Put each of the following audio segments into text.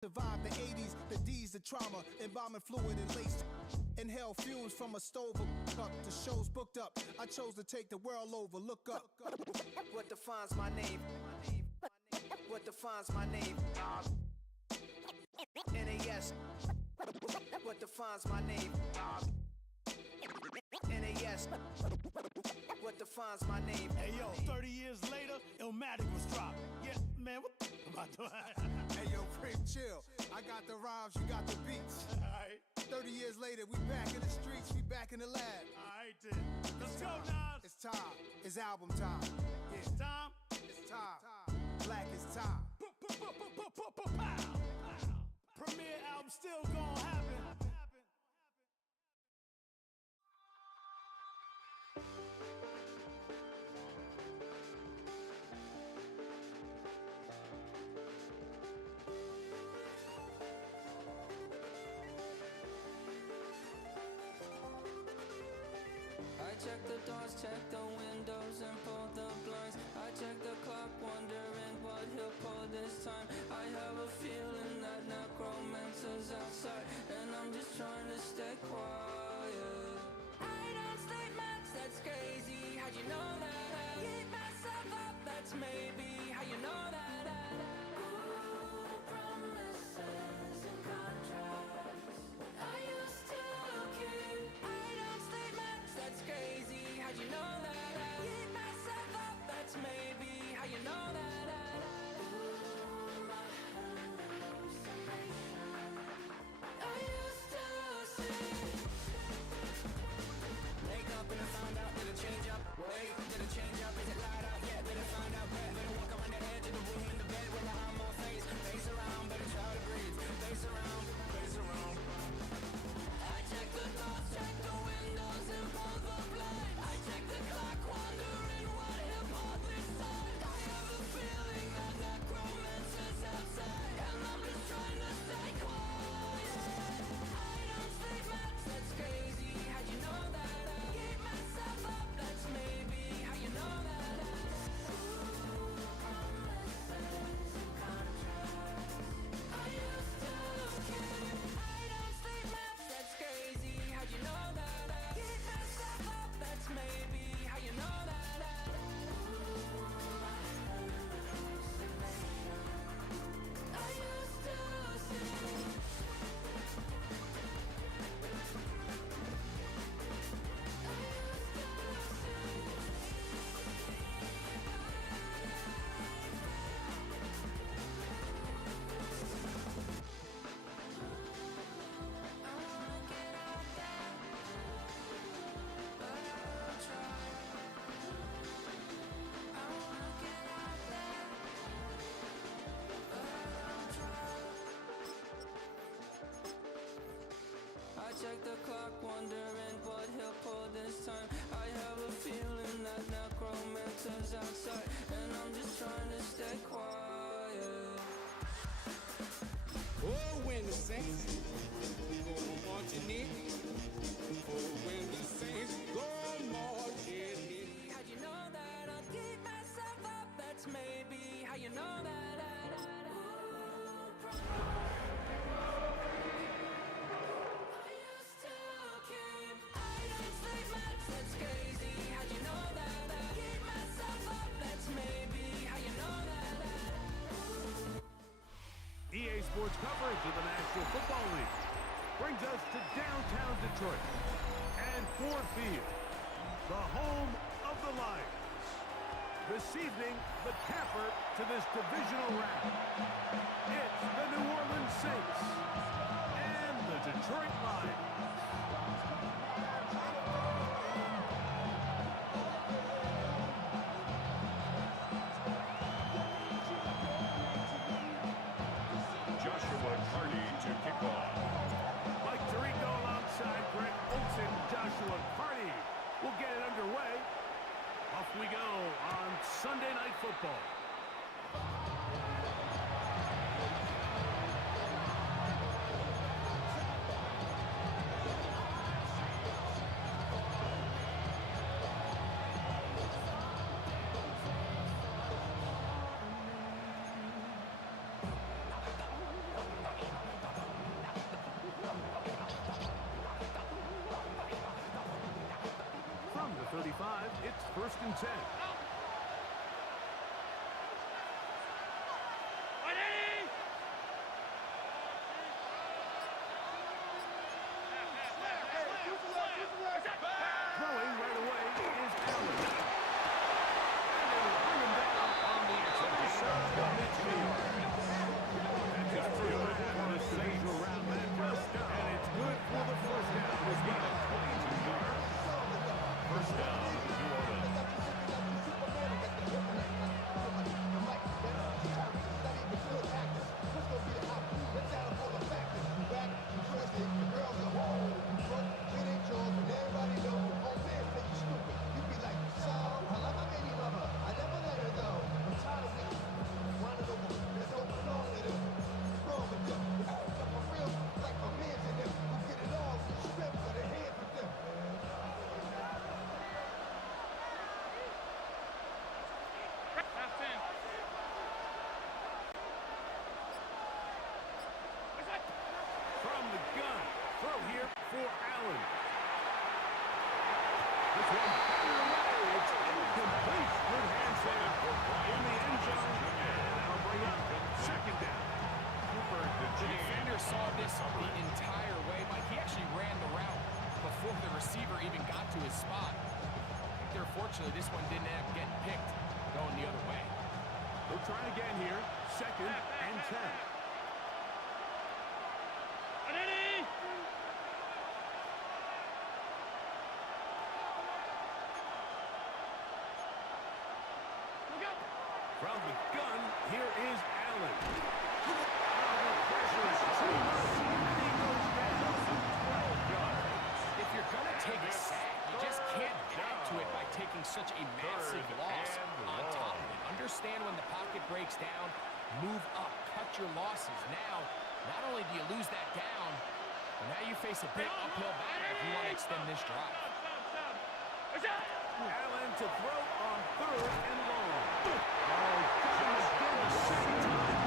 Survived the 80s, the D's, the trauma, embalming fluid and laced. Inhale fumes from a stove up to shows booked up. I chose to take the world over. Look up. What defines my name? What defines my name? NAS. What defines my name? NAS. What defines my name? Hey yo, 30 years later, Illmatic was dropped. Yeah, man, what am I doing? Hey yo, Prim, chill. I got the rhymes, you got the beats. Alright. 30 years later, we back in the streets, we back in the lab. Alright then. Let's go, Nas. It's time. It's album time. Yeah. It's time. It's time. Black is time. Pow. Premiere album still gonna happen. I check the doors, check the windows and pull the blinds. I check the clock, wondering what he'll pull this time. I have a feeling that necromancer's outside, and I'm just trying to stay quiet. I don't state much, that's crazy. How'd you know that? I keep myself up, that's maybe how you know that. Ooh, promises and contracts I used to keep. I don't state much, that's crazy. How'd you know that? I keep myself up, that's maybe how you know that. Ooh, my hallucination I used to see. Wake up and I find out, did it change up? Wait, did it change up? Is it light out? Yeah, better find out where. Better walk around the edge of the room in the bed with my arm on face. Face around, better try to breathe. Face around, face around. I check the doors, check the windows and pull the blinds. I check the clock, wondering what he'll pull this time. I have a feeling that necromancer's outside, and I'm just trying to stay quiet. I don't sleep much, that's crazy. How'd you know that? I keep myself up, that's maybe how you know that. Ooh, promises and contracts I used to keep. I don't sleep much, that's crazy. How'd you know that? I keep myself up, that's maybe how you know that. Ooh, my hallucination I used to see. I check the clock, wondering what he'll pull this time. I have a feeling that necromancer's outside, and I'm just trying to stay quiet. Oh, when the saints go marching in. Oh, when the saints go marching in. How'd you know that? I'll keep myself up, that's maybe how you know that. I used to keep. I don't sleep much, that's crazy. How'd you know that? I keep myself up, that's maybe how you know that. EA Sports coverage of the National Football League brings us to downtown Detroit and Ford Field, the home of the Lions. This evening, the capper to this divisional round. It's the New Orleans Saints and the Detroit Lions. Joshua Carty to kick off. Mike Tirico alongside Greg Olsen, Joshua Carty will get it underway. Off we go on Sunday Night Football. first and 10. Throwing right away is Allen. And they will bring him down on the outside of the midfield. That's his first down for the Divisional Round matchup. And it's good for the first down as well. 22 yards. First down, New Orleans. From the gun, throw here for Allen. This one fired away. It's incomplete. Good hand save in the end zone. And that'll bring up second down. The defender saw this the entire way, but he actually ran the route before the receiver even got to his spot. Fortunately, this one didn't end up getting picked, going the other way. They'll try again here. Second and 10. From the gun, here is Allen. The pressure is too much, and he goes down to 12 yards. If you're going to take a sack, you just can't add to it by taking such a massive loss on top of it. Understand when the pocket breaks down, move up, cut your losses. Now, not only do you lose that down, but now you face a big uphill battle if you want to extend this drive. Allen to throw on third and long. Oh, just again the second time.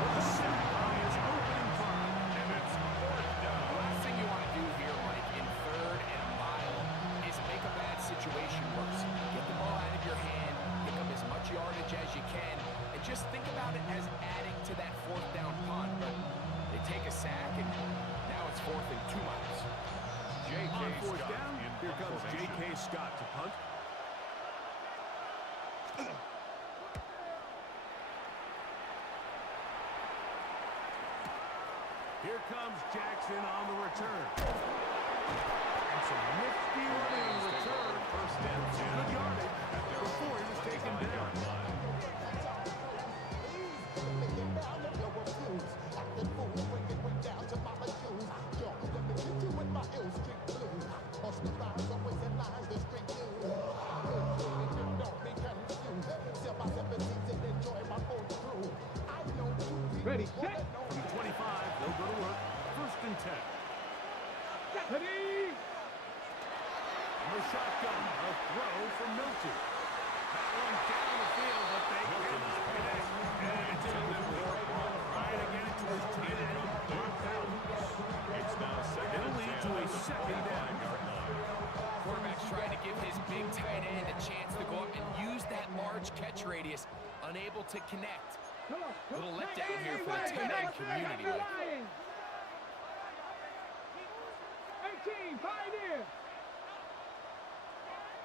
With a sack on his opening drive. And it's fourth down. The last thing you want to do here, Mike, in third and a mile, is make a bad situation worse. Get the ball out of your hand, pick up as much yardage as you can, and just think about it as adding to that fourth down punt. But they take a sack, and now it's 4th and 2 miles. On fourth down, here comes J.K. Scott to punt. Here comes Jackson on the return. And some nifty running on the return. First down, good yardage before he was taken down. Ready, set. From 25, they'll go to work. First and 10. Ready. On the shotgun, a throw from Milton. That one down the field, but they cannot connect. And it's incomplete. Right again to his tight end. Dropped out. It's now second. It'll lead to a second down. Quarterback's trying to give his big tight end a chance to go up and use that large catch radius, unable to connect. Little letdown here for the tight end community. 18, pioneer.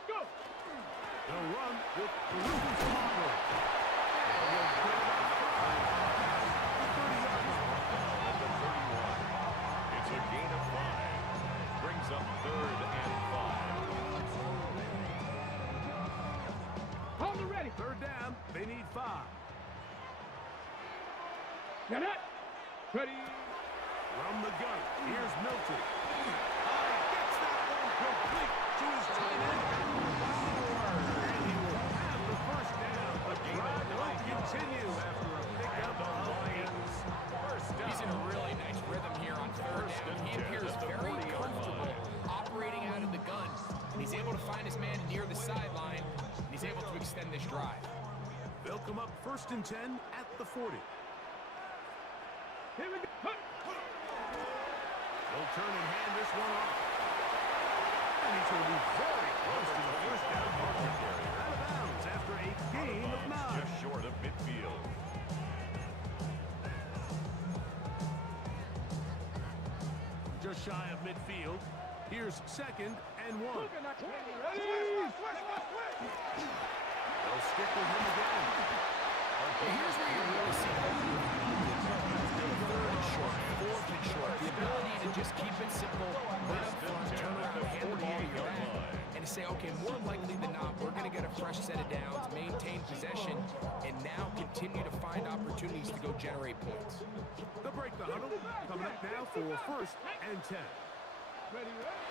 Go. They'll run with Lucas Harper. It's a gain of 5. Brings up 3rd and 5. Hold it ready. Third down, they need 5. Got it. Ready. From the gun, here's Milton. Gets that one complete to his tight end. And he will have the first down. The drive will continue after a pickup of 8. First down. He's in a really nice rhythm here on third down. He appears very comfortable operating out of the gun. And he's able to find his man near the sideline. And he's able to extend this drive. They'll come up first and 10 at the 40. Here we go. They'll turn and hand this one off. And he's going to be very close to the first down marker. Out of bounds after a gain of 9. Just short of midfield. Just shy of midfield. Here's 2nd and 1. They'll stick with him again. Here's where you really see the 3rd and short, 4th and short. The ability to just keep it simple, run up front, turn around, hand the ball to your back, and to say, okay, more likely than not, we're going to get a fresh set of downs, maintain possession, and now continue to find opportunities to go generate points. They'll break the huddle. Coming up now for 1st and 10. Ready, ready.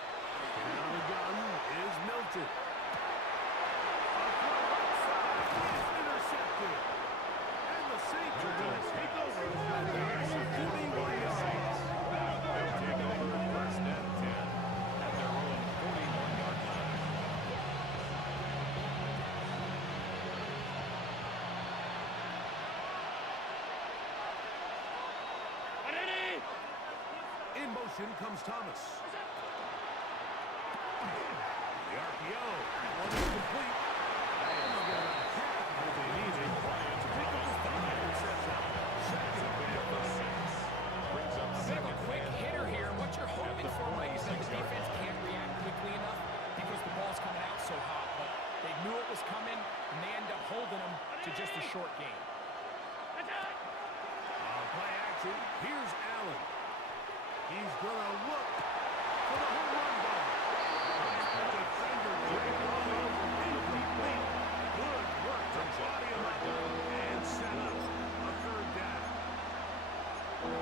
Now the gun is Milton. A throw outside is intercepted. And the Saints are going to take over at the 41 yards. They'll take over 1st and 10 at their own 41-yard line. In motion comes Thomas. The RPO. One is complete. And they'll get about half of what they needed to pick up the 5 interception. 2nd and 6. Brings up A bit of a quick hitter here. What you're hoping for, Mike, is that the defense can't react quickly enough because the ball's coming out so hot. But they knew it was coming, and they end up holding them to just a short game. On play action, here's Allen. He's going to look for the home run ball. Defender draped all over, incomplete. Good work to body him up and set up a 3rd down.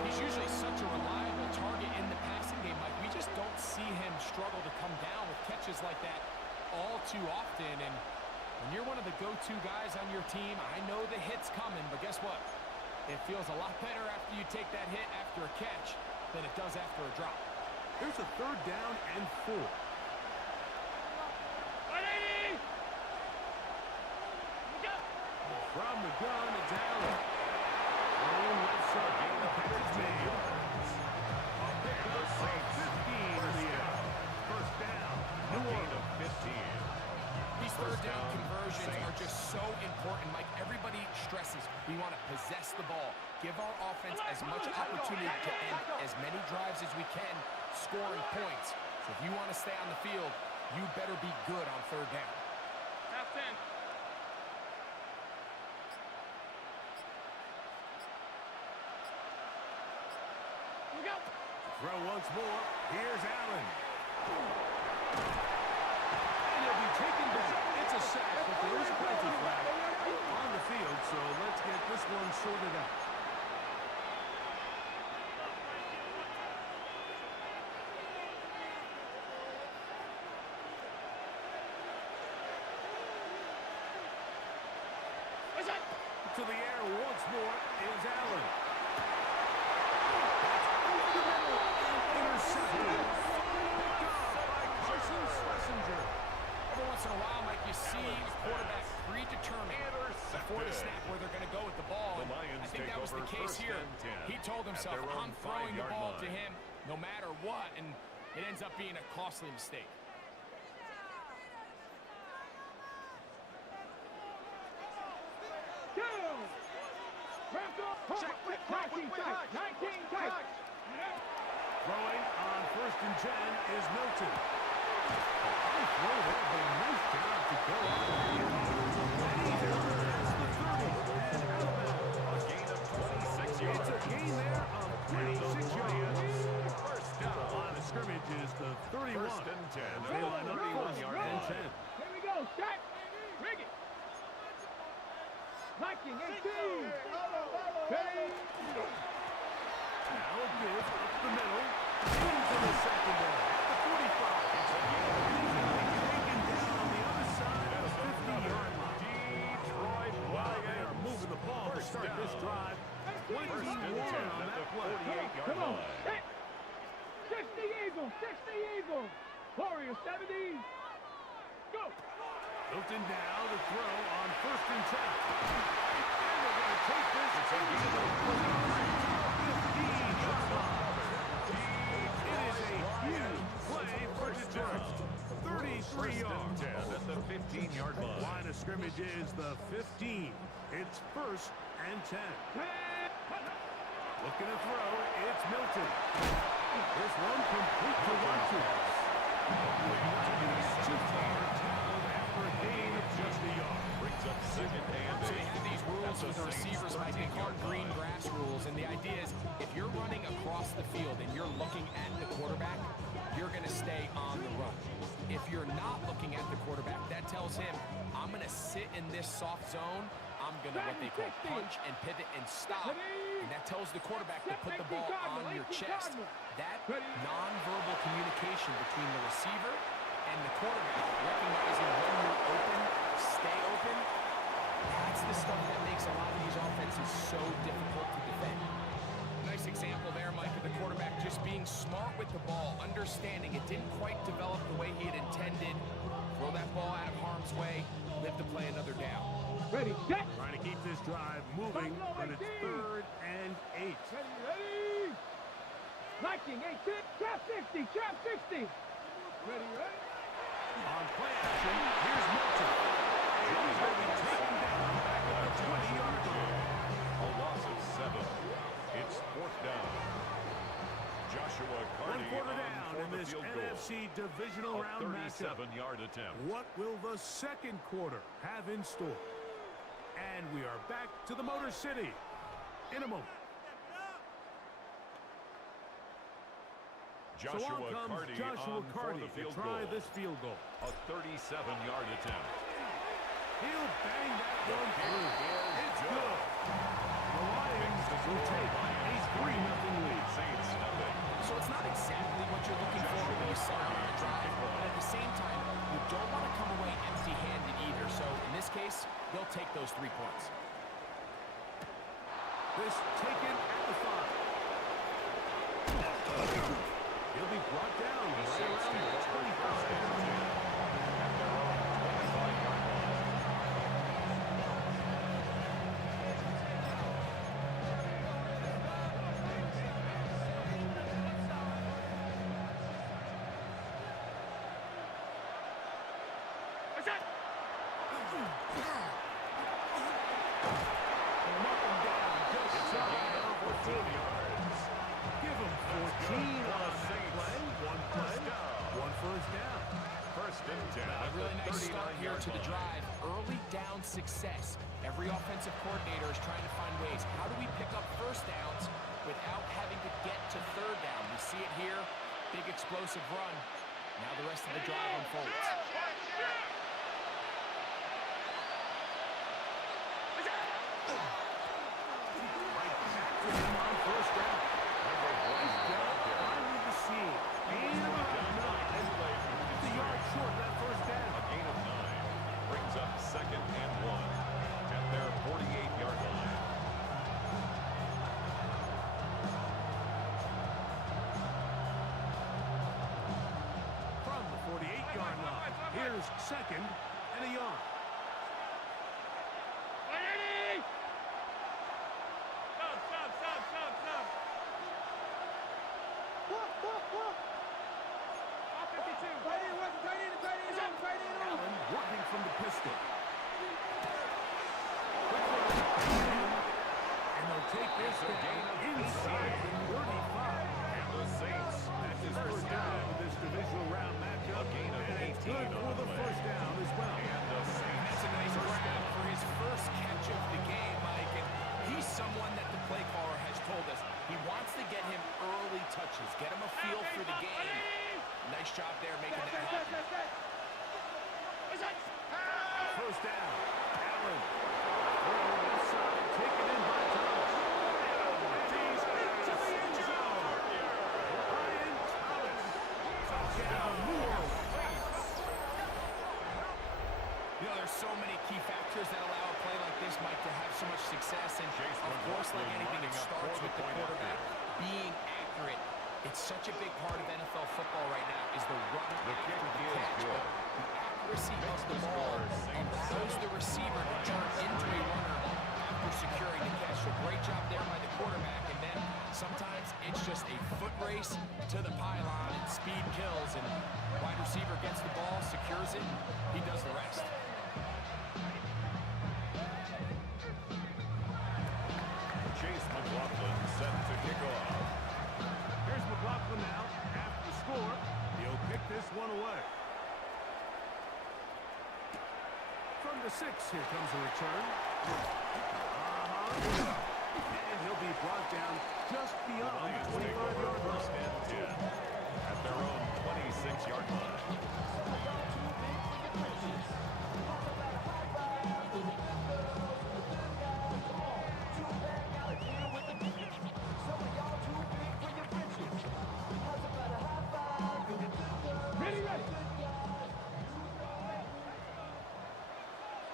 He's usually such a reliable target in the passing game, Mike. We just don't see him struggle to come down with catches like that all too often. And when you're one of the go-to guys on your team, I know the hit's coming, but guess what? It feels a lot better after you take that hit after a catch than it does after a drop. There's a 3rd down and 4. From the gun, it's Allen. Throwing left side, getting the catch is made. A pickup of 15 in the air. 1st down, New Orleans. 15. These 3rd down conversions are just so important. Mike, everybody stresses we want to possess the ball, give our offense as much opportunity to end as many drives as we can, scoring points. So if you want to stay on the field, you better be good on 3rd down. Half 10. Throw once more. Here's Allen. And he'll be taken back. It's a sack, but there is a penalty flag on the field, so let's get this one sorted out. To the air once more is Allen. Intercepted. Picked off by Carson Schlesinger. Every once in a while, Mike, you see a quarterback predetermined before the snap where they're going to go with the ball. The And Lions I think take that was the over case 1st here. and 10 He told at himself, their own I'm throwing the 5-yard ball to line. him no matter what, and it ends up being a costly mistake. Throwing on 1st and 10 is Milton. Nice throw there, but a nice job to go up. And he's past the 30 and out of bounds. A gain of 26 yards. It's a gain there of 26 yards. 1st down. Line of scrimmage is the 31. 1st and 10. They line up 31-yard 1st and line. 10. Here we go, stack. Rig it. Viking 18. Ready. Now a give up the middle. Into the secondary at the 45. He's going to be taken down on the other side of the 50-yard line. Detroit Wow, they Lions. are moving the ball to start this drive. 21 1st and 10 on at that the play. 48-yard Come on. line. 60 Eagles. 60 Eagles. Warriors 70. Go. Milton now to throw on 1st and 10. And they're going to take this into the 15-yard line. It is a huge play for Detroit. 30 15-yard line. Line of scrimmage is the 15. It's 1st and 10. Looking to throw, it's Milton. This one complete to Watson. Too far, tackled after a gain of just a yard. Brings up 2nd and 8. So they have these rules with the receivers, like they call green grass rules, and the idea is if you're running across the field and you're looking at the quarterback, you're going to stay on the run. If you're not looking at the quarterback, that tells him, I'm going to sit in this soft zone, I'm going to what they call punch and pivot and stop. And that tells the quarterback to put the ball on your chest. That nonverbal communication between the receiver and the quarterback, recognizing when you're open, stay open, that's the stuff that makes a lot of these offenses so difficult to defend. Nice example there, Mike, of the quarterback just being smart with the ball, understanding it didn't quite develop the way he had intended. Throw that ball out of harm's way, live to play another down. Ready, set. Trying to keep this drive moving, but it's 3rd and 8. Ready. Liking 8, trap 60, trap 60. Ready. On play action, here's Milton. And he's going to be taken down back at the 20-yard line. A loss of 7. It's 4th down. Joshua Cardi 1 quarter down for in the this field goal. NFC Divisional A Round matchup. 37-yard attempt. What will the second quarter have in store? And we are back to the Motor City in a moment. So Joshua on comes Cardi Joshua on Cardi for the field to try goal. this field goal. A 37-yard attempt. He'll bang that one through. It's good. good. The Lions will take a 3-0 lead. Saints nothing. So it's not exactly what you're looking for when you set out on a drive, but at the same time, you don't want to come away empty-handed either. So in this case, they'll take those 3 points. This taken at the 5. He'll be brought down right around the 25. To the drive, early down success. Every offensive coordinator is trying to find ways. How do we pick up first downs without having to get to third down? We see it here, big explosive run. Now the rest of the drive unfolds. Right back to him on first down. He's got finding the seam. Gain of 9. 50 yards short of that first down. A gain of 9 brings up 2nd and 1 at their 48-yard line. From the 48-yard line, here's 2nd and a yard. Ready. Stop. Off 52. Allen working from the pistol. And they'll take this down inside the 35. And the Saints, That's his first down in this divisional round matchup. A gain of And it's 18 good on for the the way. first down as well. and the Saints. That's a nice grab for his first catch of the game, Mike. And he's someone that the play caller has told us he wants to get him early touches, get him a feel for the game. Nice job there making that happen. First down. Allen. Throw left side. Taken in by Thomas. Deep into the end zone. Brian Thomas. Touchdown, New Orleans. You know, there's so many key factors that allow a play like this, Mike, to have so much success. And of course, like anything, it starts with the quarterback being accurate. It's such a big part of NFL football right now is the run after the catch. But the accuracy of the ball allows the receiver to turn into a runner after securing the catch. So great job there by the quarterback. And then sometimes it's just a foot race to the pylon and speed kills. And wide receiver gets the ball, secures it, He does the rest. Chase McLaughlin set to kick off. Here's McLaughlin now. After the score, he'll kick this one away. From the 6, here comes a return. And he'll be brought down just beyond the 25-yard line. First and 10 at their own 26-yard line. Ready, ready.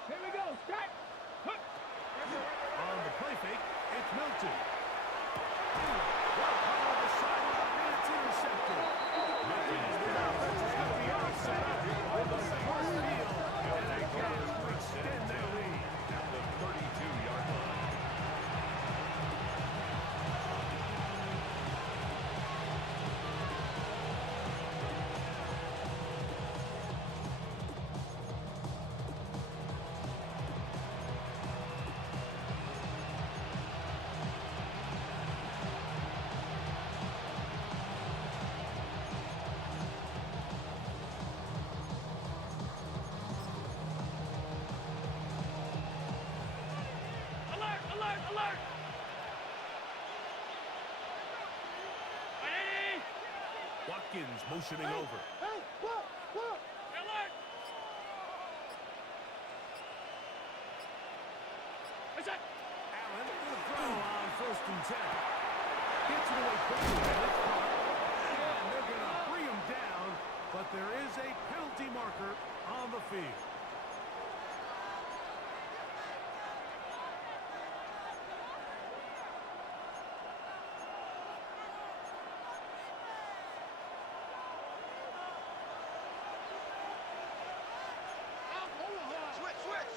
Here we go. Start. On the play fake, it's Milton. Well, cover the sideline, and it's intercepted. Milton's offense is going to be offset with the first field, and they can extend their lead At the 32-yard line. Alert, alert, alert. Ready. Watkins motioning over. Alert. What's that? Allen with a throw on 1st and 10. Gets it away quickly, and it's caught. And they're going to bring him down, but there is a penalty marker on the field.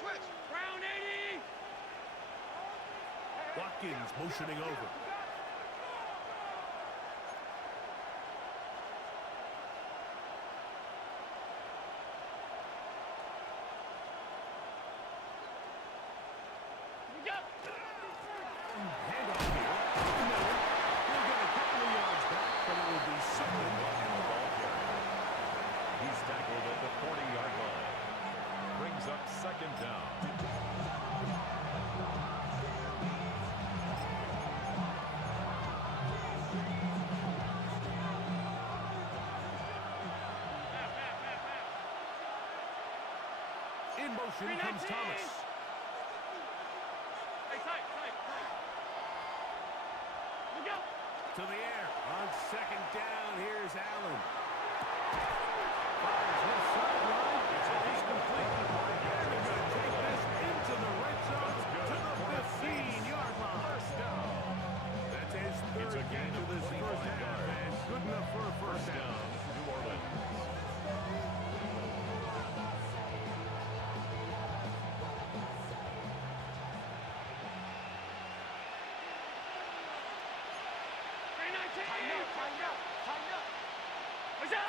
Switch. Round 80. Watkins motioning over. Go. Handoff here. Miller. He'll get a couple of yards back, but it will be something. He's tackled at the 40-yard line. Brings up 2nd down. In motion comes Thomas. Hey, tight. We go. To the air. On 2nd down, here's Allen. Fires his sideline. And he's complete. And they're going to take this into the red zone to the 15-yard line. First down. That's his It's a third gain catch of of this 25 first half, yards. and good enough for a first down. Down, New Orleans. What's that?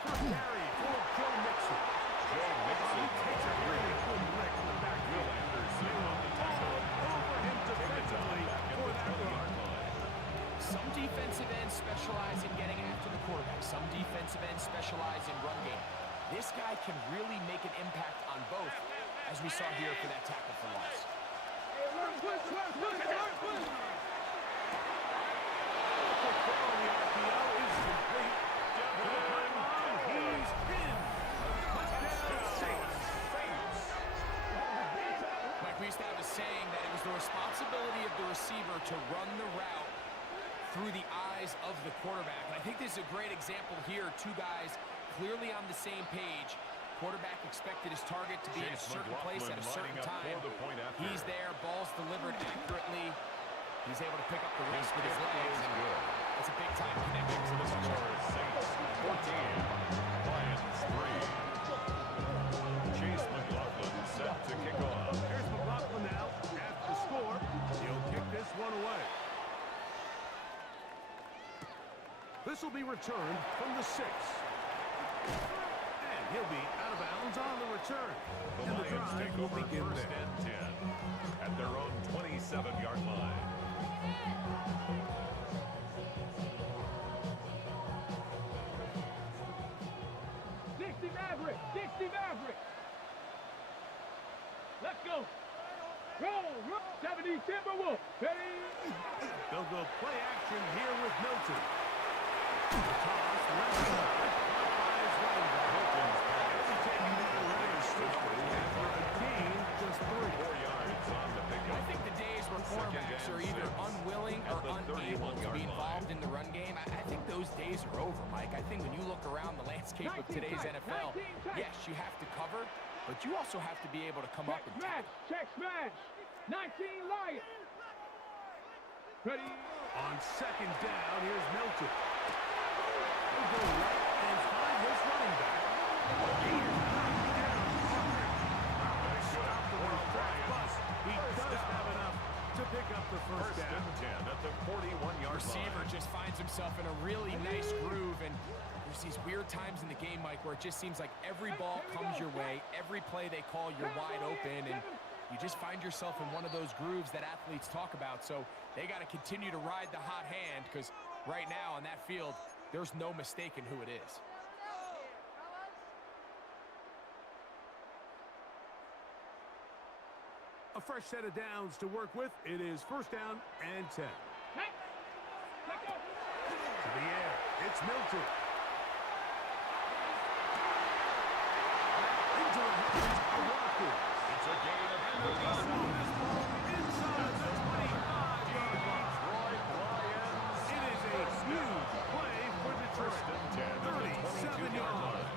First carry for Joe Mixon. Joe Mixon. He takes a really good lick in the backfield. Will Anderson on the tackle. Over him Taking it defensively back at for the that 20-yard run. line. Some defensive ends specialize in getting after the quarterback. Some defensive ends specialize in run game. This guy can really make an impact on both, as we saw here for that tackle for loss. Quick throw on the RPO is complete. He's pinned. Touchdown, Saints. Mike, we used to have a saying that it was the responsibility of the receiver to run the route through the eyes of the quarterback. And I think this is a great example here. Two guys clearly on the same page. Quarterback expected his target to be in a Chase certain place at a certain McLaughlin lining time. up for the point after. He's there, ball's delivered accurately. He's able to pick up the His rest with his kick legs. is And good. it's a big-time connection to The the score touchdown. is Saints 14, Lions 3. Chase McLaughlin set to kick off. Here's McLaughlin now. After the score, he'll kick this one away. This will be returned from the 6. And he'll be out of bounds downs on the return. The And the Lions drive take will over begin first there. and 10 at their own 27-yard line. Dixie Maverick! Dixie Maverick! Let's go! Roll! Roll! 70 Timberwolf! Ready? They'll go play action here with Milton. The toss, left side. Popeyes running back. Milton's pass. Every taking that running quickly after a gain, just 3. 4 yards on the pickup. I think the days where cornerbacks are either unwilling or At the unable to 31-yard be involved line. in the run game, I think those days are over, Mike. I think when you look around the landscape of today's NFL, yes, you have to cover, but you also have to be able to come up and Smash! tackle. Check smash! 19 Lions! Ready? On second down, here's Milton. He'll go right and find his running back. He is knocked down. They stop the run track, but he does have enough to pick up the first First down. and 10 at the 41-yard Receiver line. just finds himself in a really nice groove, and there's these weird times in the game, Mike, where it just seems like every ball comes your way, every play they call, you're wide open, and you just find yourself in one of those grooves that athletes talk about. So they got to continue to ride the hot hand, because right now on that field, there's no mistaking who it is. A fresh set of downs to work with. It is first down and 10. Hey! Let's go! To the air, it's Milton. Into the hands of Walker. It's a gain of And the run on this ball inside the 25-yard line. Detroit Lions. It is a huge play for Detroit. First and 10 at the 37-yard 22-yard line. line.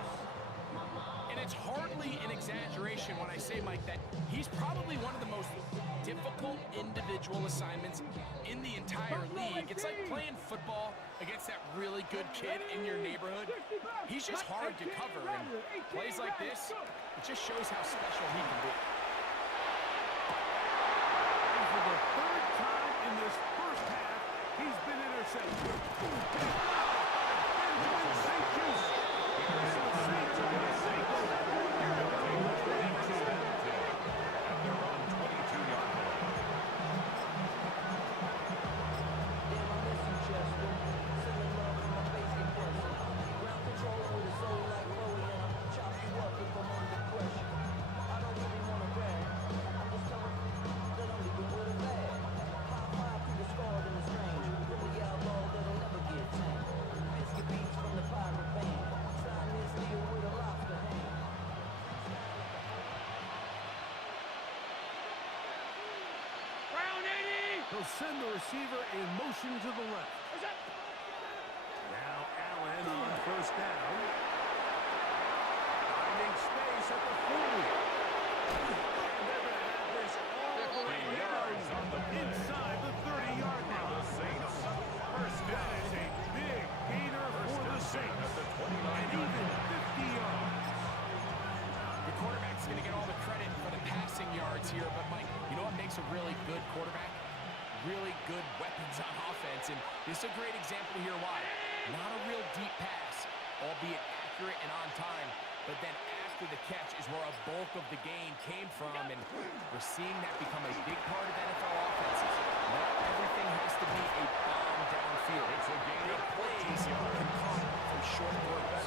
And it's hardly an exaggeration when I say, Mike, that he's probably one of the most difficult individual assignments in the entire league. It's like playing football against that really good kid in your neighborhood. He's just hard to cover, and plays like this, it just shows how special he can be. And for the third time in this first half, he's been intercepted. Benjamin St. Just. Round 80! He'll send the receiver in motion to the left. What's that? Now Allen on first down. Finding space at the 40. And they're going to have this all the way down inside the 30-yard line. The Saints. First That down. is a big gainer for the Saints. At the And 29-yard even line. 50 yards. The quarterback's going to get all the credit for the passing yards here, but Mike, you know what makes a really good quarterback? Really good weapons on offense, and this is a great example here why. Not a real deep pass, albeit accurate and on time, but then after the catch is where a bulk of the gain came from, and we're seeing that become a big part of NFL offenses. Not everything has to be a bomb downfield. It's a gain Big of plays 14 yards. can come from short throws.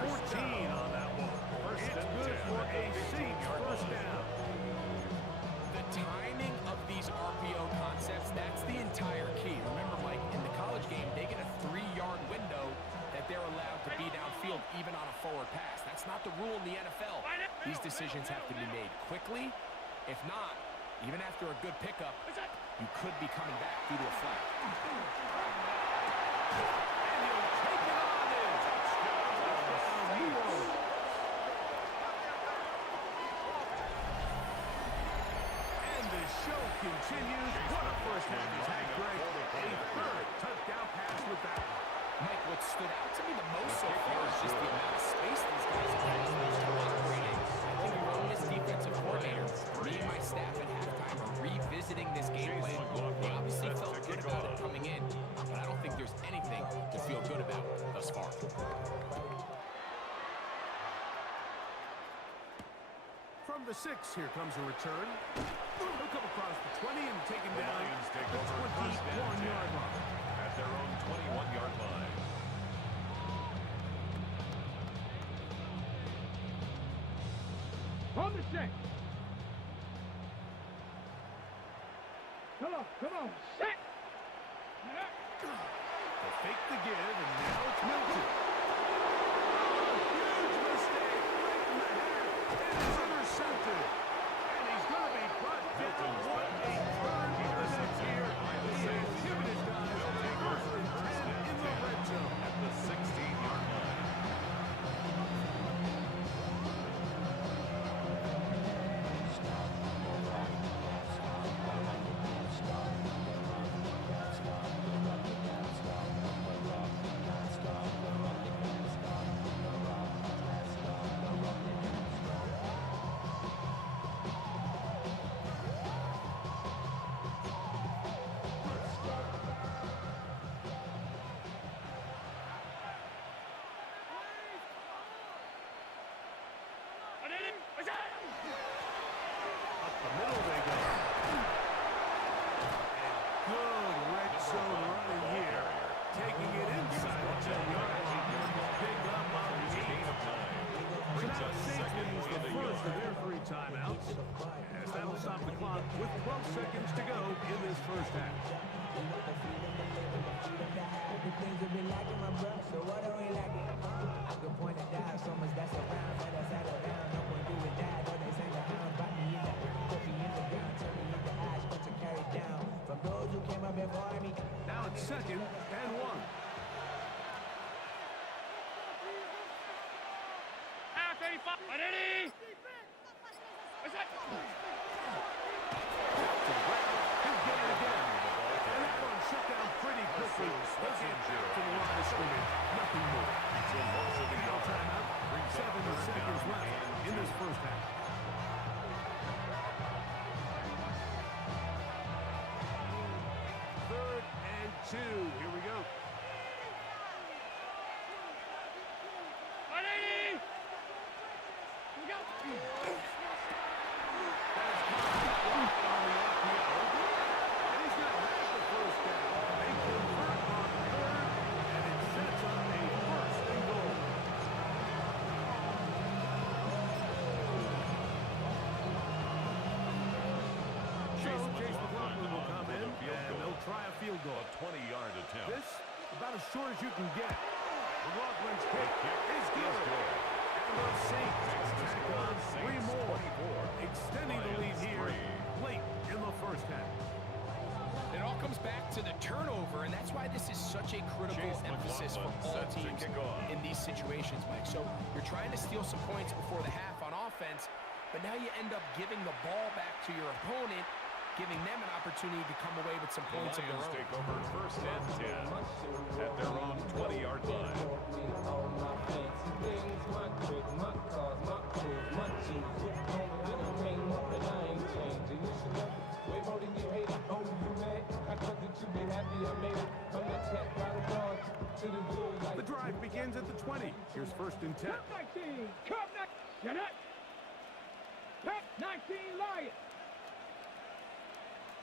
14 on that one. It's good for a Saints first down. The timing of these RPO concepts, that's the entire key. Remember, Mike, in the college game, they get a 3-yard window that they're allowed to be downfield even on a forward pass. That's not the rule in the NFL. These decisions have to be made quickly. If not, even after a good pickup, you could be coming back due to a flag. And he'll take it on in. Touchdown, New Orleans. And the show continues. What a first half he's had, Greg. A third touchdown pass with that one. Mike, what stood out to me the most so far is just the amount of space these guys have had to operate in. I think Roman's defensive coordinator, me and my staff at halftime are revisiting this game plan. They obviously felt good about it coming in, but I don't think there's anything to feel good about thus far. From the 6, here comes a return. He'll come across the 20 and take him The down Lions take the over first down 21-yard line. at their own 21-yard line. On the set. Come on, set. They fake the give, and now it's Milton. Huge mistake right in the half. It is intercepted. And he's going to be brought down. What a turn for the Nets here. The Saints giving his guys a first and 10 in the red zone. At the 16-yard line. Up the middle they go. And good red zone running here. Taking it inside the 10-yard line. Pick up on the 8. So now the Saints will use the first of their 3 timeouts. As that'll stop the clock with 12 seconds to go in this first half. Things have been lacking, my bro, so what are we lacking? I could point it out, so much that's around, but I settle down, no point doing that, though they say the hound, bite me in the put me in the ground, turn me into ash, but to carry down, from those who came up before me. Now it's 2nd and 1. Ready? He'll get it again. And that one shut down pretty quickly. They'll get back to the line of scrimmage. Nothing more. Final timeout. 7 seconds left in this first half. Third and 2. Here we go. Ready? Go. Try a field goal. A 20-yard attempt. This, about as short as you can get. McLaughlin's kick is good. And the Saints tack on 3 more. Extending the lead here late in the first half. It all comes back to the turnover, and that's why this is such a critical emphasis for all teams in these situations, Mike. So you're trying to steal some points before the half on offense, but now you end up giving the ball back to your opponent, giving them an opportunity to come away with some points of their own. Take over first and 10 at their own 20-yard line. The drive begins at the 20. Here's first and 10. Cup 19. Cup 19. Cup 19 Lions.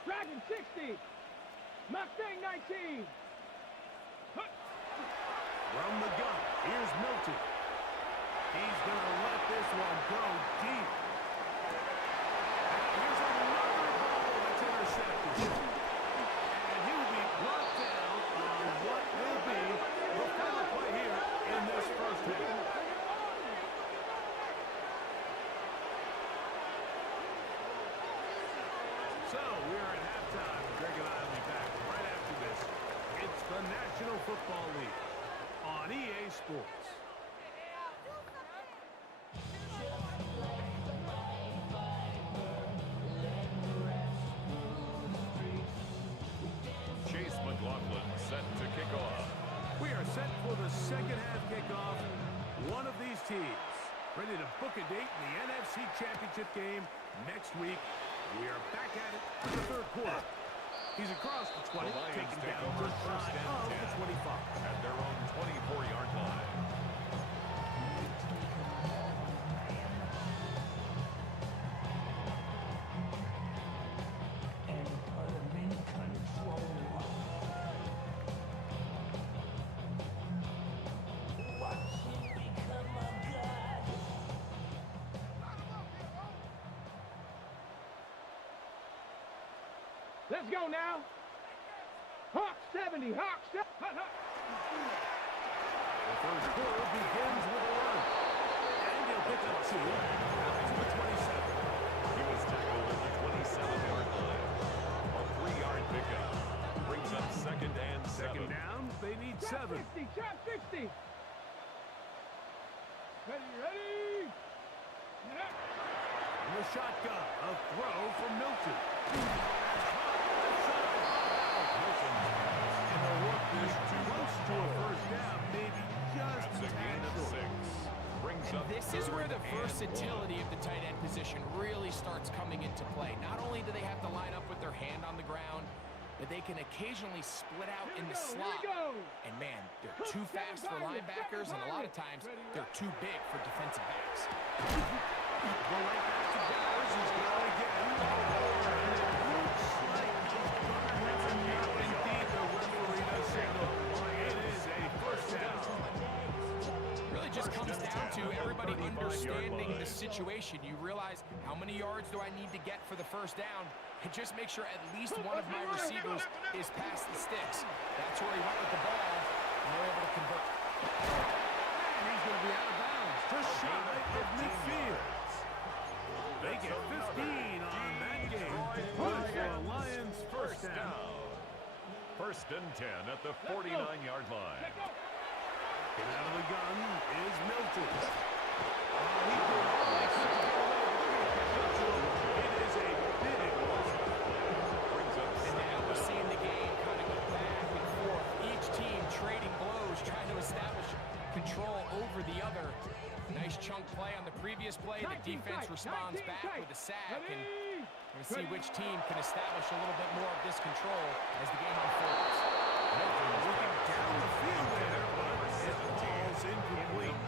Dragon 60. Mustang 19. From the gun, here's Milton. He's going to let this one go deep. And here's another ball that's intercepted. And he will be brought down on what will be the final play here in this first half. So we're at halftime. Greg and I will be back right after this. It's the National Football League on EA Sports. Chase McLaughlin set to kick off. We are set for the second half kickoff. One of these teams ready to book a date in the NFC Championship game next week. We are back at it for the third quarter. He's across the 20, taken down over just first shy and of 10 the 25. at their own 24-yard line. Let's go now. Hawk 70, Hawk 70. The third quarter begins with a run. And he'll pick up 2 out to the 27. He was tackled at the 27-yard line. A 3-yard pickup. Brings up second and 7. Second down, they need 7. 60, trap 60. Ready. In the shotgun, a throw from Milton. And they'll work this close to a first down, maybe just a tad short. Brings And up this is where the 3rd and 1. versatility of the tight end position really starts coming into play. Not only do they have to line up with their hand on the ground, but they can occasionally split out in the slot. And man, they're too fast for linebackers, and a lot of times they're too big for defensive backs. Go right back to Bowers, who's going again. Looks like he's gonna have enough. Indeed, the referee does signal. It is a first down. Really just comes down to everybody understanding the situation. You realize how many yards do I need to get for the first down, and just make sure at least one of my receivers is past the sticks. That's where he went with the ball, and they're able to convert. And he's going to be out of bounds, just shy of midfield. They get 15 on that game. Good for a Lions first down. 1st and 10 at the 49-yard line. Getting out of the gun is Milton. He it is a big loss. And now we're seeing the game kind of go back and forth. Each team trading blows, trying to establish control over the other. Nice chunk play on the previous play. The defense responds back with a sack. And we're going to see which team can establish a little bit more of this control as the game unfolds. Looking down the field there, but it falls incomplete.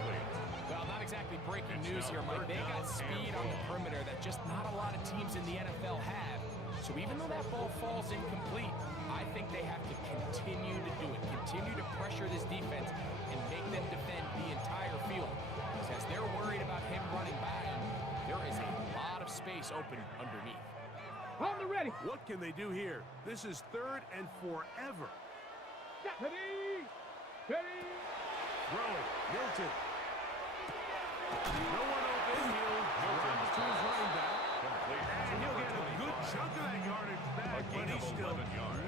Well, not exactly breaking news here, Mike. They got speed on the perimeter that just not a lot of teams in the NFL have. So even though that ball falls incomplete, I think they have to continue to do it. Continue to pressure this defense and make them defend the entire field. Because as they're worried about him running by him, there is a lot of space open underneath. On the ready. What can they do here? This is 3rd and forever. Ready. Throwing, Milton. No one open. He'll drop it to his running back. And he'll get a good chunk of that yardage back, but he's still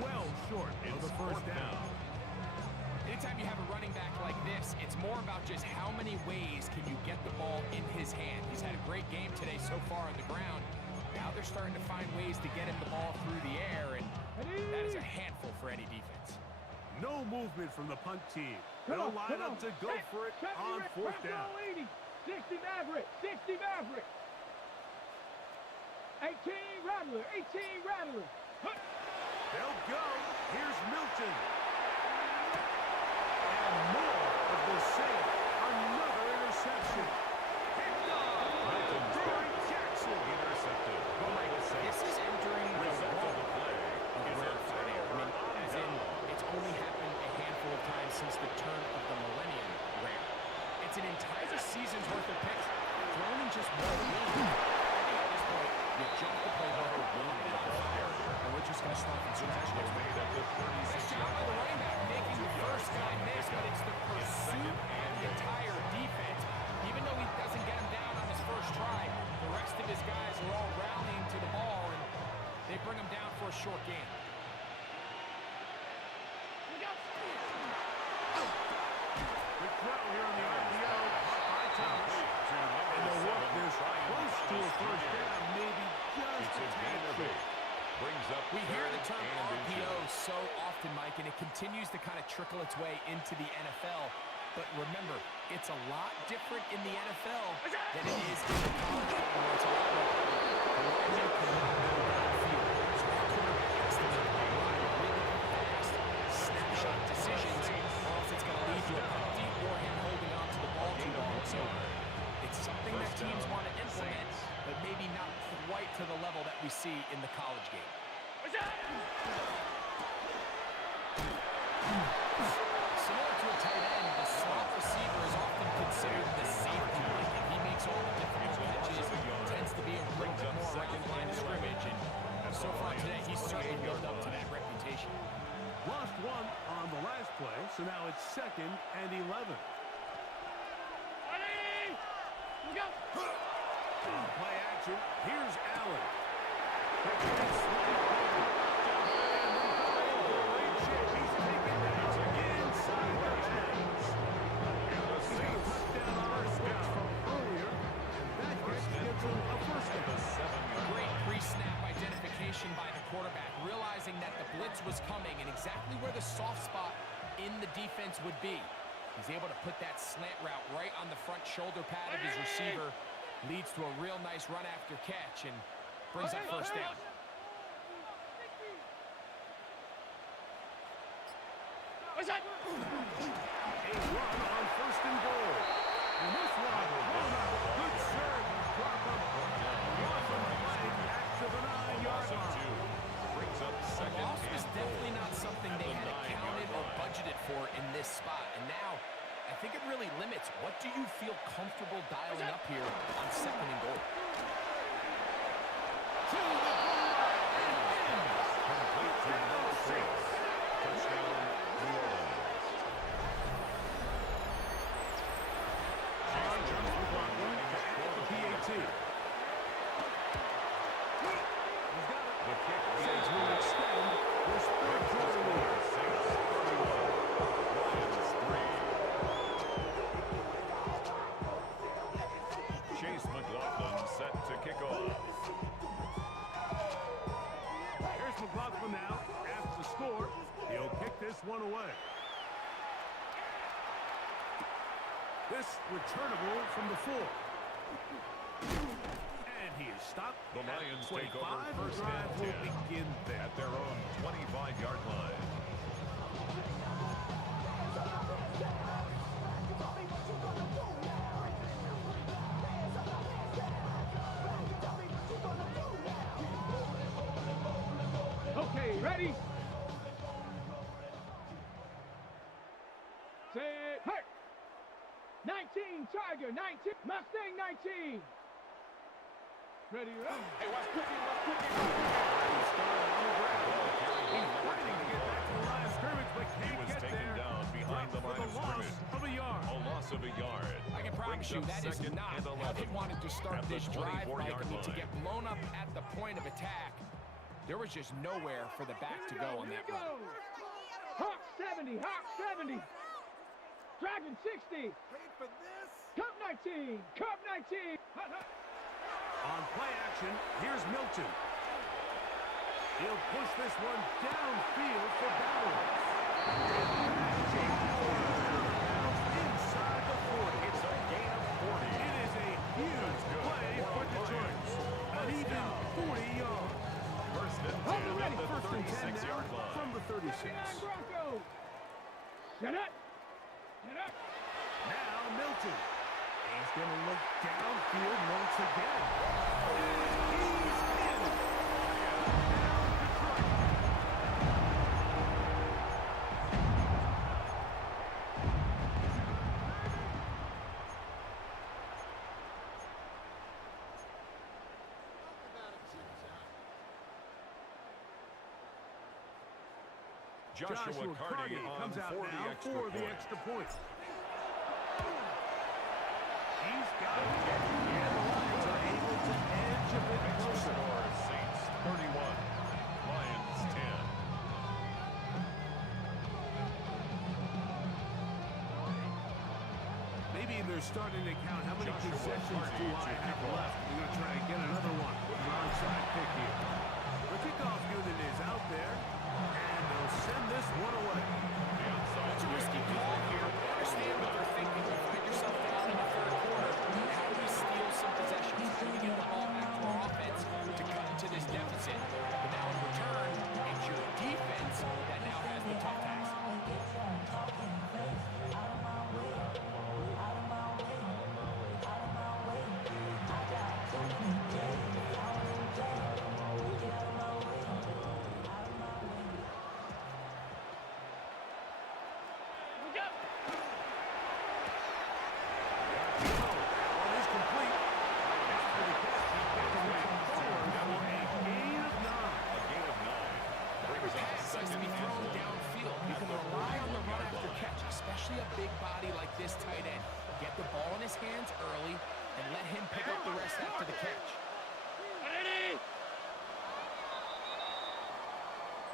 well short of the first down. Anytime you have a running back like this, it's more about just how many ways can you get the ball in his hand. He's had a great game today so far on the ground. Now they're starting to find ways to get him the ball through the air, and that is a handful for any defense. No movement from the punt team. They'll line up to go for it on 4th down. 60 Maverick. 18 Rattler. They'll go. Here's Milton. And more of the same. Another interception. Picked off. Derrick Jackson. Intercepted. This is entering the role of rarefied air. I mean, as in, it's only happened a handful of times since the turn of the millennium rare. It's an entire season's worth of picks thrown in just one game. At this point, you jump the play over one and we're just going to start from scratch. Nice job by the running back, making the first guy miss, but it's the pursuit and the entire defense. Even though he doesn't get him down on his first try, the rest of his guys are all rallying to the ball, and they bring him down for a short gain. Good throw here on the RPO. By Thomas. And they'll work this close to a first down, maybe just a tad short. We hear the term RPO so often, Mike, and it continues to kind of trickle its way into the NFL. But remember, it's a lot different in the NFL than it is in the college game, where it's a lot more the lineman cannot go downfield. So that quarterback has to make a lot of really fast snapshot decisions, or else it's going to lead to a punt deep or him holding on to the ball too long. So it's something that teams want to implement, but maybe not quite to the level that we see in the college game. Similar to a tight end, the slot receiver is often considered the safety blanket. He makes all the difficult catches, tends to be a little bit more around the line of scrimmage, and so far today, he's certainly built up So now it's 2nd and 11. Ready? Go. On play action, here's Allen. He's taken down inside the 10s. And the Saints touchdown first down from earlier. And that gives him a first down. Great pre-snap identification by the quarterback, realizing that the blitz was coming and exactly where the soft spot in the defense would be. He's able to put that slant route right on the front shoulder pad of his receiver. Leads to a real nice run after catch and brings up first down. What's that? A run on 1st and goal. And this one, good serve. Drop him. Awesome play back to the 9-yard line. Brings up The second loss was and definitely goal not something at they the had 9-yard accounted or line. budgeted for in this spot. And now, I think it really limits what do you feel comfortable dialing up here on 2nd and goal. To the Complete to number 6. Touchdown, New Orleans. PAT. He's got it. The kick Saints is will good. extend this third quarter lead. Saints 31, Lions 3. Chase McLaughlin set to kick off. Here's McLaughlin now. After the score, he'll kick this one away. This returnable from the 4. And he is stopped. The Lions at take over 25. first The drive and will 10 begin there. at their own 25-yard line. Okay, ready? Set, hurt. 19, Tiger, 19, Mustang, 19. Ready, up. He's fighting to get back to the line of scrimmage, but He can't was get taken there. down behind the For line of the loss scrimmage. of a yard. A loss of a yard. I can promise Brings you up that is 2nd not and how they 11 wanted to start at the this drive, Mike. 24-yard I mean, to line. get blown up at the point of attack, there was just nowhere for the back to go on that Here we run. go. Hawk 70, Hawk 70. Dragon 60. Wait for this. Cup 19, Cup 19. Hut, hut. On play action, here's Milton. He'll push this one downfield for Bowers. Inside the 40. It's a gain of 40. It is a huge play for Detroit. An even 40 yards. First and 10 Hold it ready. at the First and 10 now 36-yard line. from the 36. And Broncos. Get up. Get up. Now Milton. He's going to look downfield once again. He's in. Now Detroit. Joshua Carty on comes out for the now extra for the point. extra point. He's got it. And the Lions are able to edge a bit Extra closer. score, Saints 31, Lions 10. Maybe they're starting to count how many Joshua possessions Carty do to I have kick off. left. We're going to try and get another one. The onside pick here. The kickoff unit is out there, and they'll send this one away. The onside It's a kick risky is call good. here. I understand what they're thinking. You find yourself down in the third quarter. How do we steal some possessions? How do we get the ball back to our offense to cut into this deficit? But now in return, it's your defense that now has the tough task. this tight end. Get the ball in his hands early and let him pick up the rest after the catch.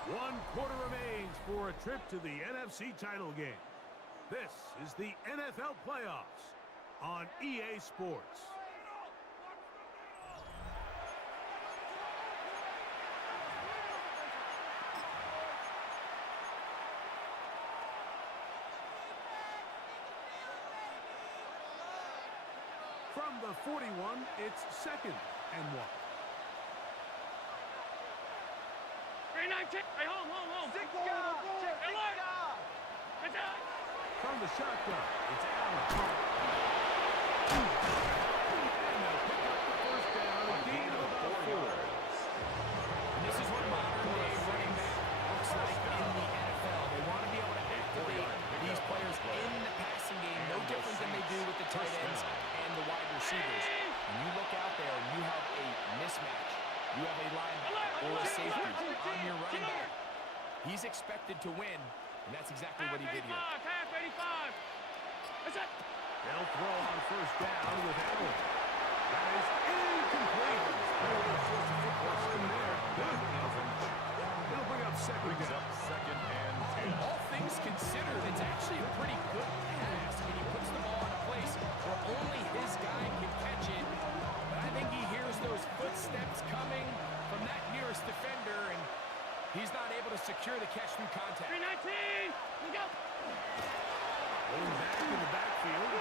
1 quarter remains for a trip to the NFC title game. This is the NFL playoffs on EA Sports. From the 41, it's 2nd and 1. 319. Hey, home. From the shotgun, it's Allen. And they'll pick up the first down, a gain of about 4. And this is what modern-day running back looks like in the NFL. They want to be able to activate these players in the passing game, no different than they do with the tight ends and the wide receivers. When you look out there and you have a mismatch, you have a linebacker or a safety on your running back, he's expected to win, and that's exactly what he did here. Half 85. They'll throw on first down with Allen. That is incomplete. It'll bring up second and 10. All things considered, it's actually a pretty good pass. I mean, he puts the ball in a place where only his guy can catch it. But I think he hears those footsteps coming from that nearest defender, and he's not able to secure the catch through contact. 319. We go. Going back in the backfield.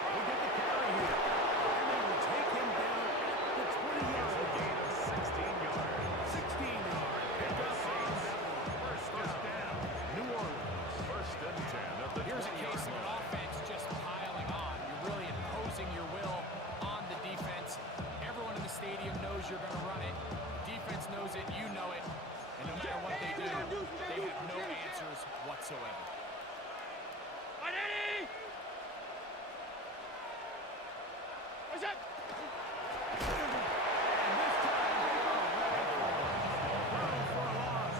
They'll get the carry here. And they will take him down at the 20-yard line. 16 yards. 16-yard. Pick up on that one. First down. New Orleans. 1st and 10 at the 20-yard line. Here's a case of an offense just piling on. You're really imposing your will on the defense. Everyone in the stadium knows you're going to run it. The defense knows it. You know it. And no matter what they do, they have no answers whatsoever. 180. What's up? And this time they go right for it. Throw for a loss.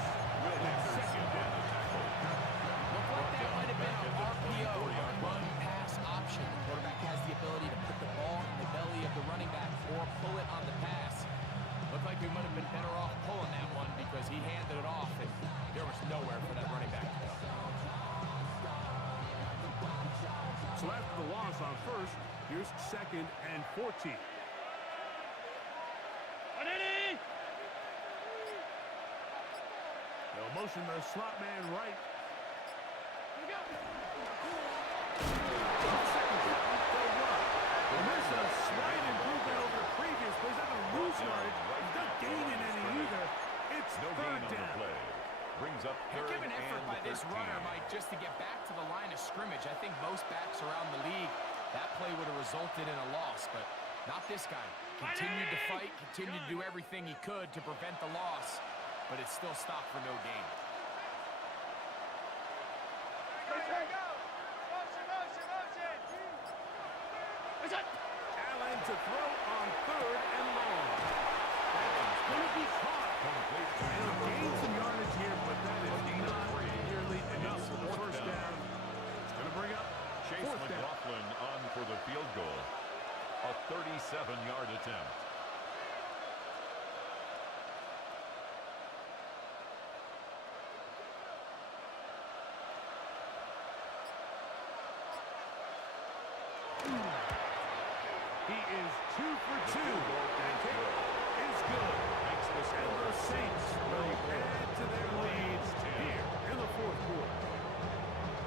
Second down to tackle. Looked like that might have been an RPO, a run-pass option. The quarterback has the ability to put the ball in the belly of the running back or pull it on the pass. Looked like we might have been better off pulling that one because he handed it off and there was nowhere for that running back to go. So after the loss on first, here's 2nd and 14. 180. They'll motion the slot man right. We go. Second down, they'll run. And this is a slight improvement over the previous play. He's not going to lose yardage. He's not gaining any either. It's No third gain on the down. play. Brings up Heck 3rd of an effort and by this 13. runner, Mike, just to get back to the line of scrimmage. I think most backs around the league, that play would have resulted in a loss, but not this guy. Continued to fight, continued to do everything he could to prevent the loss, but it still stopped for no gain. What's up? Allen to throw on 3rd and long. That's going to be caught. And he'll gain some yardage here, but that is not nearly enough for the first down. It's going to bring up Chase 4th down. McLaughlin on for the field goal. A 37-yard attempt. He is 2 for 2. That hit is good. And the Saints will add to their lead here in the 4th quarter.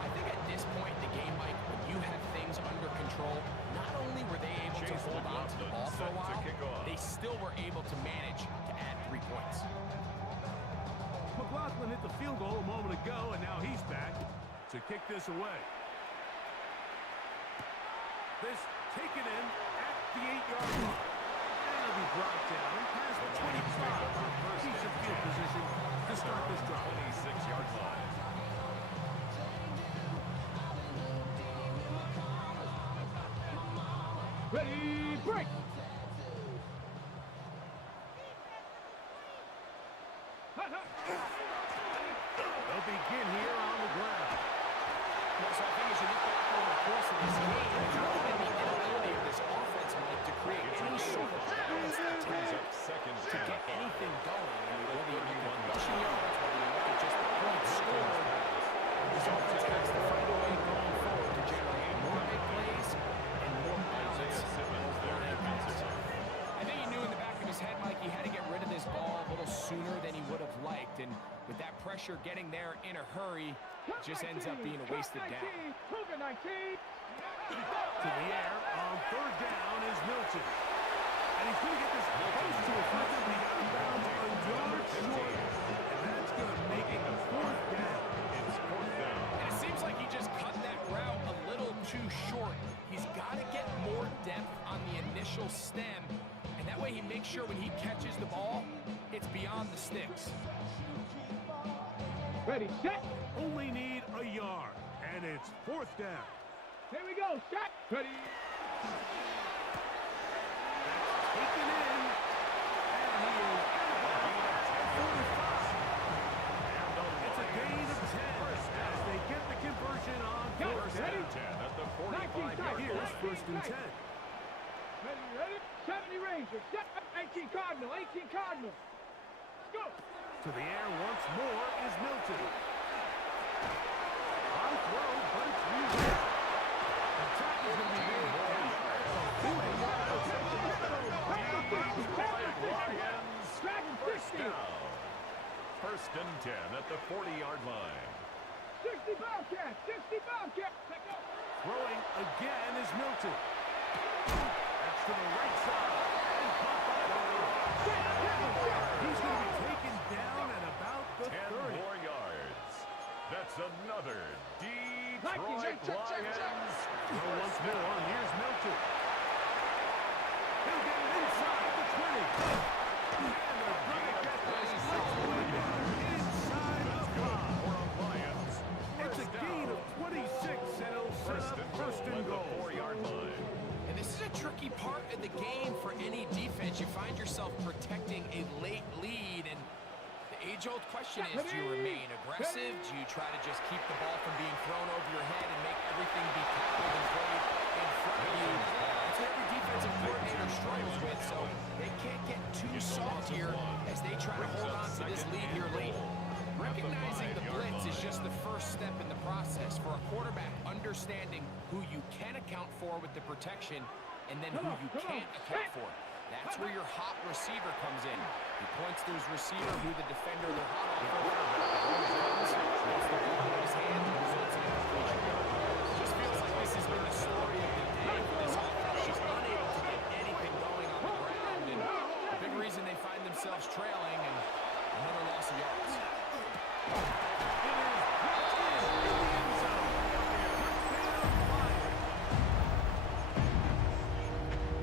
I think at this point in the game, Mike, when you have things under control, not only were they able to Chase hold on to the ball for a McLaughlin set to while, kick off. they still were able to manage to add 3 points. McLaughlin hit the field goal a moment ago, and now he's back to kick this away. This taken in at the 8-yard line. And it'll be brought down past the 25. Decent field position to start this drive. 26-yard line. Ready, break. They'll begin here on the ground. So I think as you look back over the course of this game, it's really been the inability of this offense, Mike, to create any sort of balance to get anything going. I mean, whether you look at rushing yards, whether you look at just the points scored, this offense has to find a way going forward to generate more big plays and more balance overnight passes. I think he knew in the back of his head, Mike, he had to get rid of this ball a little sooner than he would have liked. And with that pressure getting there in a hurry, it just ends up being a wasted down. To the air on third down is Milton. And he's going to get this close to a first down. He got him down a yard short. And that's going to make it a fourth down. It's fourth down. And it seems like he just cut that route a little too short. He's got to get more depth on the initial stem. And that way he makes sure when he catches the ball, it's beyond the sticks. Ready, set. Only need a yard. And it's fourth down. Here we go, set. Ready. Taken in. And he is at 45. It's a gain of 10 as they get the conversion on First fourth and down. 10 at the 45-yard Here's line. first and 10. Ready, ready. 70 Rangers. Set. 18 Cardinal. 18 Cardinal. Let's go. To the air once more is Milton. On throw, but it's used. The tap is going to be made. Lions, first down. First and 10 at the 40-yard line. 60 Bobcat. 60 Bobcat. Let's go. Throwing again is Milton. That's to the right side. And caught by he's going to be taken down at about the 10 30. more yards. That's another Detroit check. Lions. Throw once more. Here's Milton. He'll get it inside the 20. And they're going to get this inside the 5. For the Lions. It's a gain of 26, and it'll set up first and goal. 4-yard line. And this is a tricky part of the game for any defense. You find yourself protecting a late lead, and the age-old question is, do you remain aggressive? Do you try to just keep the ball from being thrown over your head and make everything be tackled and played in front of you? That's what every defensive coordinator struggles with, so they can't get too soft here as they try to hold on to this lead here late. Recognizing the blitz is just the first step in the process for a quarterback, understanding who you can account for with the protection and then who you can't account for. That's where your hot receiver comes in. He points to his receiver, who the defender they're hot off of. Gets the ball in his hand and results in a completion. It just feels like this has been the story of the day for this offense. Just unable to get anything going on the ground, and a big reason they find themselves trailing and another loss of yards.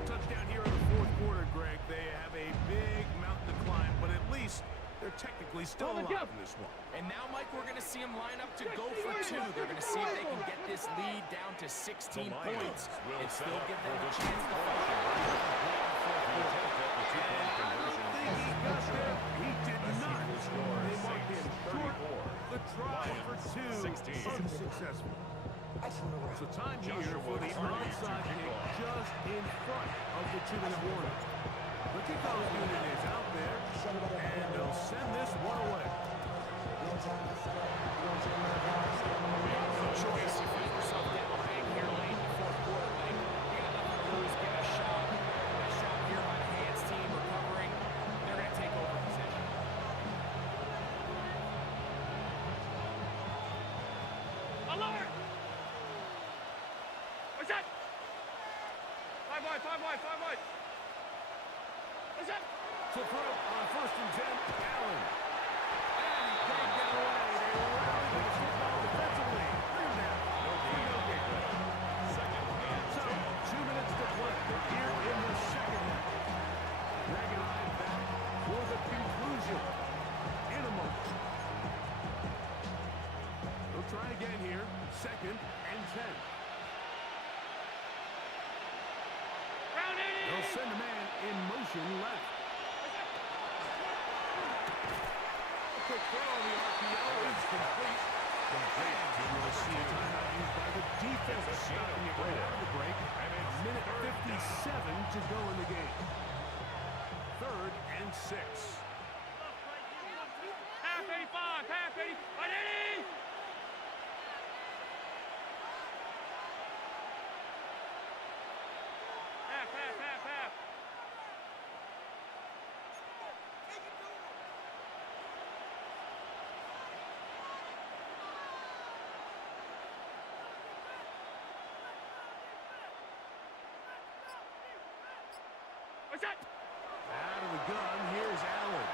Touchdown here in the fourth quarter, Greg. They have a big mountain to climb, but at least they're technically still alive in this one. And now, Mike, we're going to see them line up to go for two. They're going to see if they can get this lead down to 16 points and still give them a chance to fight. He did not. They marked him short. The try for two, unsuccessful. So time here for the onside kick just in front of the 2-minute warning. The kickoff unit is out there, and they'll send this one away. No choice. You find yourself down big here late in the fourth quarter, Mike. You got nothing to lose. Get a shot. Nice shot here by the hands team recovering. They're going to take over possession. Alert! What's that? 5 wide, 5 wide, 5 wide. What's that? To throw on first and 10, Allen. And he can't get away. They rally the football defensively. Bring down. Second and So, 2 minutes to play here in the second half. Greg and I back for the conclusion in a moment. They'll try again here. Second and 10. They'll send a man in motion left. Quick throw on the RPO is complete. And we'll see a timeout used by the defense, stopping it right out of the break. A minute 57 to go in the game. 3rd and 6. Half 85, half 80. Ready? Half. What's that? Out of the gun, here's Allen.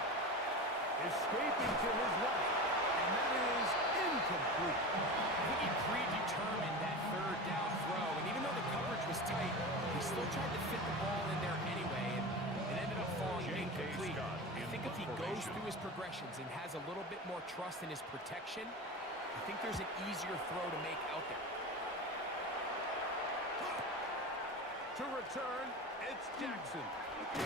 Escaping to his left. And that is incomplete. I think he predetermined that 3rd down throw, and even though the coverage was tight, he still tried to fit the ball in there anyway, and it ended up falling incomplete. I think if he goes through his progressions and has a little bit more trust in his protection, I think there's an easier throw to make out there. To return, it's Jackson. The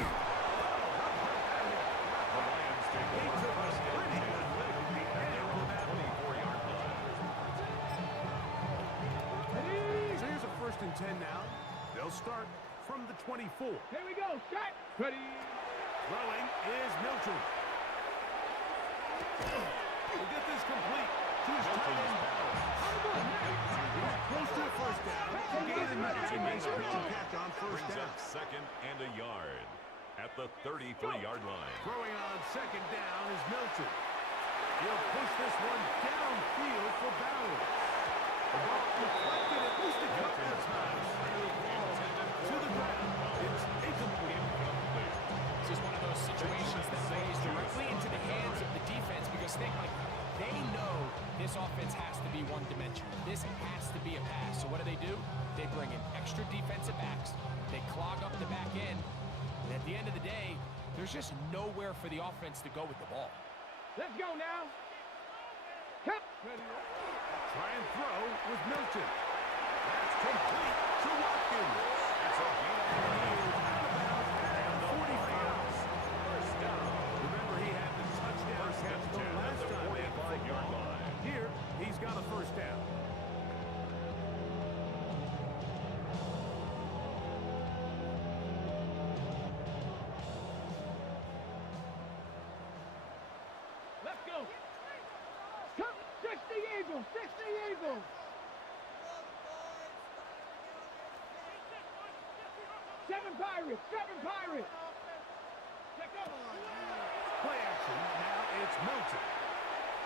Lions take He over took a first and pretty 10 good lick at the at end their of own that one. 24-yard line. So here's a 1st and 10 now. They'll start from the 24. Here we go. Set. Ready? Throwing is Milton. We'll get this complete to his tight end. He's close to a 1st down. Gain and he makes a good catch on 1st Brings down. up 2nd and a yard at the 33-yard line. Throwing on 2nd down is Milton. He'll push this one downfield for Bowers. The ball deflected at least a couple of times. To the ground. It's incomplete. This is one of those situations that plays directly into the hands of the defense because they know this offense has to be one-dimensional. This has to be a pass. So what do? They bring in extra defensive backs. They clog up the back end. And at the end of the day, there's just nowhere for the offense to go with the ball. Let's go now. Cut. Ready? Try and throw with Milton. That's complete to Watkins. That's a gain of 45. First down. Remember, he had the touchdown catch the last time they had the 45-yard football. line. Here, he's got a 1st down. Let's go. Come. 60 Eagles. 60 Eagles. 7 Pirates. 7 Pirates. Check out. Play action. Now it's Milton.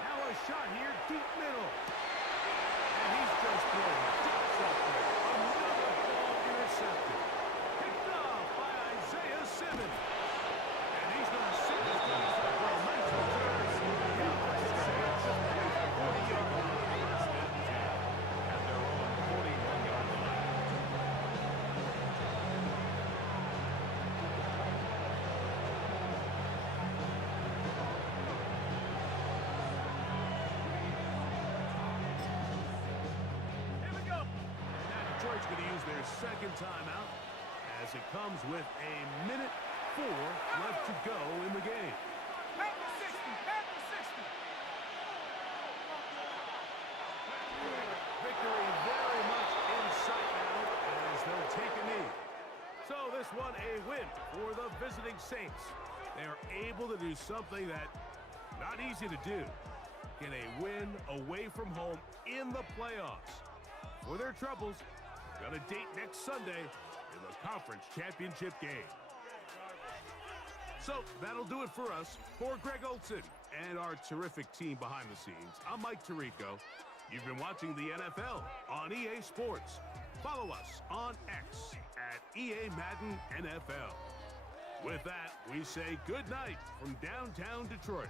Now a shot here, deep middle. And he's just thrown ducks up there. Another ball intercepted. Picked off by Isaiah Simmons. And he's going to sit his guys up for a nice return. He'll just say it's a 40-yard line. At their own 41-yard line. Detroit's going to use their 2nd timeout as it comes with a minute 4 left to go in the game. At the 60. At the 60. Victory very much in sight now as they'll take a knee. So this one a win for the visiting Saints. They are able to do something that not easy to do. Get a win away from home in the playoffs. For their troubles, got a date next Sunday in the conference championship game. So that'll do it for us. For Greg Olson and our terrific team behind the scenes, I'm Mike Tirico. You've been watching the NFL on EA Sports. Follow us on X at EA Madden NFL. With that, we say good night from downtown Detroit.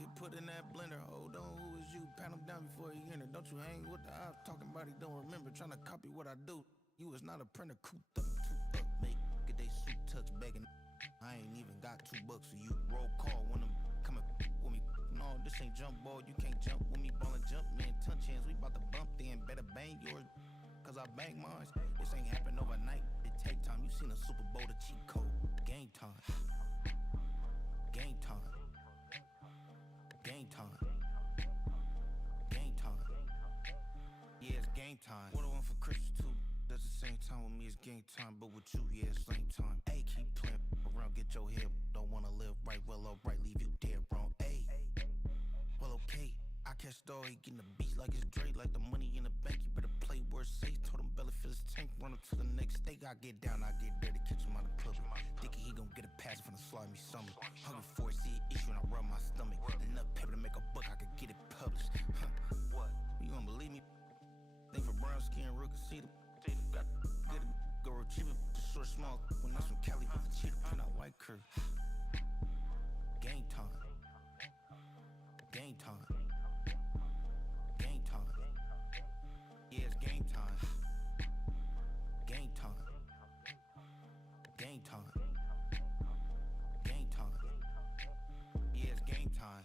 get put in that blender. Hold on, who is you? Pat him down before he enter. Don't you hang with the ops talking about he don't remember. Trying to copy what I do. You is not a printer, cooped up, too up. Make get they suit tucks begging. I ain't even got $2, so you roll call when I'm coming with me. No, this ain't jump ball, you can't jump with me. Ballin' jump, man, touch hands, we bout to bump then. Better bang yours, cause I bang mine. This ain't happen overnight, it take time. You seen a Super Bowl, the cheat code. Game time. Game time. Game time. Game time. Yeah, it's game time. What I want for Christmas too. That's the same time with me, it's game time. But with you, yeah, it's same time. Hey, keep playing around, get your head. Don't wanna live right, well, alright, leave you dead wrong. Hey, well, okay. I catch the dog, he getting the beats like it's Dre. Like the money in the bank, you better play where it's safe. Told him Bella fill his tank, run him to the next state. I get down, I get dirty, catch him out of public. Thinking he gon' get a pass from the slimy stomach. Hungry for it, see an issue and I rub my stomach. Enough paper to make a book, I could get it published. What? You don't believe me? Think for brown skin, real can see them. Got get it, go retrieve it, short, small. When I'm from Cali with the cheetah, print out white curve. Game time. Game time. Game time. Yeah, it's game time. Game time. Game time. Game time. Yeah, it's game time.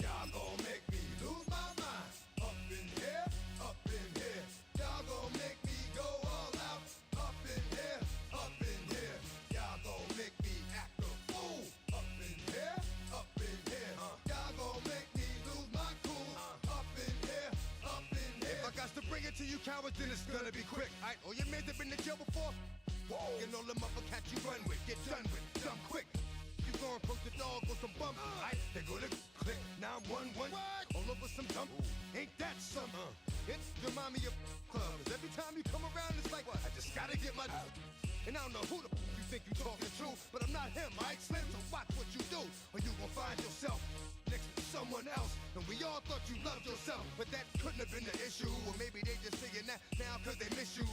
Y'all gon' make me lose my mind. Up in here, up in here. Y'all gon' make me go all out. Up in here, up in here. Y'all gon' make me act a fool. Up in here, up in here. Y'all gon' make me lose my cool. Up in here, up in here. If I got to bring it to you cowards, then it's gonna be quick. Alright, all your men have been to jail before? Whoa. And all them other cats you run with, get done with, dumb quick. You gon' approach the dog with some bumps. Alright, they gonna click. Now I'm 1-1. All over some dump. Ain't that some? It remind me of club. 'Cause every time you come around, it's like, I just gotta get my. And I don't know who the you think you talking to, but I'm not him, alright, Slim? So watch what you do, or you gon' find yourself next to someone else. And we all thought you loved yourself, but that couldn't have been the issue. Or maybe they just saying that now 'cause they miss you.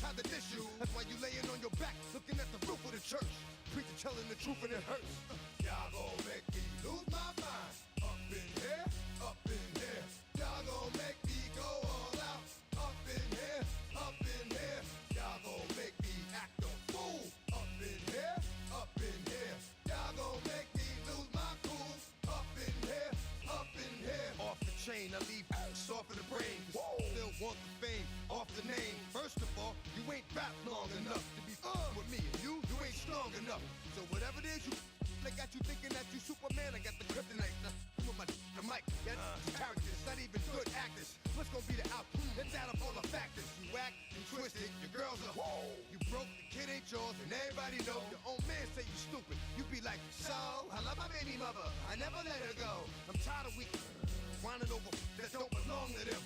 Tried to diss you, that's why you laying on your back, looking at the roof of the church. Preacher telling the truth and it hurts. Y'all gon' make me lose my mind. Up in here, up in here. Y'all gon' make me go all out. Up in here, up in here. Y'all gon' make me act a fool. Up in here, up in here. Y'all gon' make me lose my cool. Up in here, up in here. Off the chain, I leave soft in the brain. Still want the fame, off the name. First of all, you ain't rap long enough to be with me. And you ain't strong enough. So whatever it is you they got you thinking that you Superman. I got the kryptonite. With my the mic, yeah, characters, not even good actors. What's gonna be the outcome? It's out of all the factors. You act and twisted, your girls are you broke, the kid ain't yours, and everybody know. Your own man say you stupid. You be like, so I love my baby mother, I never let her go. I'm tired of weak whining over that don't belong to them.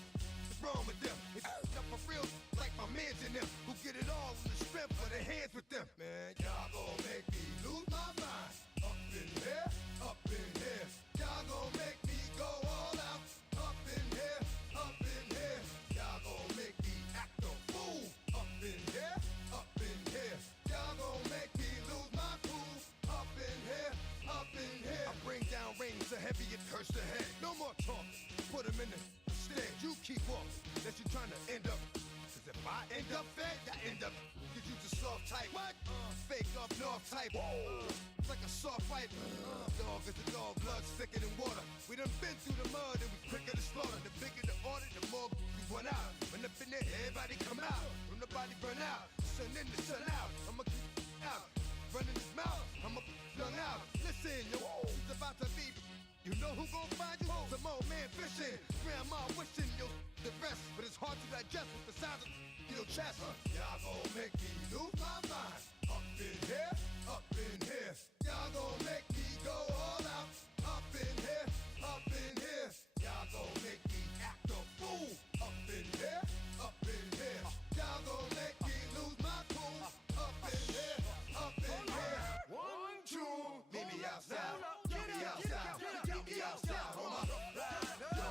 What's wrong with them? It's up for real, like my mans in them, who get it all in the strength of their hands with them. Man, y'all gon' make me lose my mind. Up in here, up in here. Y'all gon' make me go all out. Up in here, up in here. Y'all gon' make me act a fool. Up in here, up in here. Y'all gon' make me lose my cool. Up in here, up in here. I bring down rings so heavy it hurts the head. No more talk, put them in the stand. You keep walking, that you trying to end up. 'Cause if I end up fed, I end up. Cause you the soft type. What? Fake up north type. It's like a soft fight. Dog is a dog, blood thicker than water. We done been through the mud and we quicker to slaughter. The bigger the order, the more we run out. When up in there, everybody come out. When the body burn out, sun in the sun out. I'ma keep out, running his mouth. I'ma young out. Listen, yo, it's about to be. You know who gon' find you? Some old man fishing. Grandma wishing you'll the rest, but it's hard to digest with the sound of your chest. Y'all gon' make me lose my mind. Up in here, up in here. Y'all gon' make me go all out. Up in here, up in here. Y'all gon' make me act a fool. Up in here, up in here. Y'all gon' make me lose my cool. Up in here, up in here. 1, 2, meet me outside. Meet me outside. Meet me outside. On my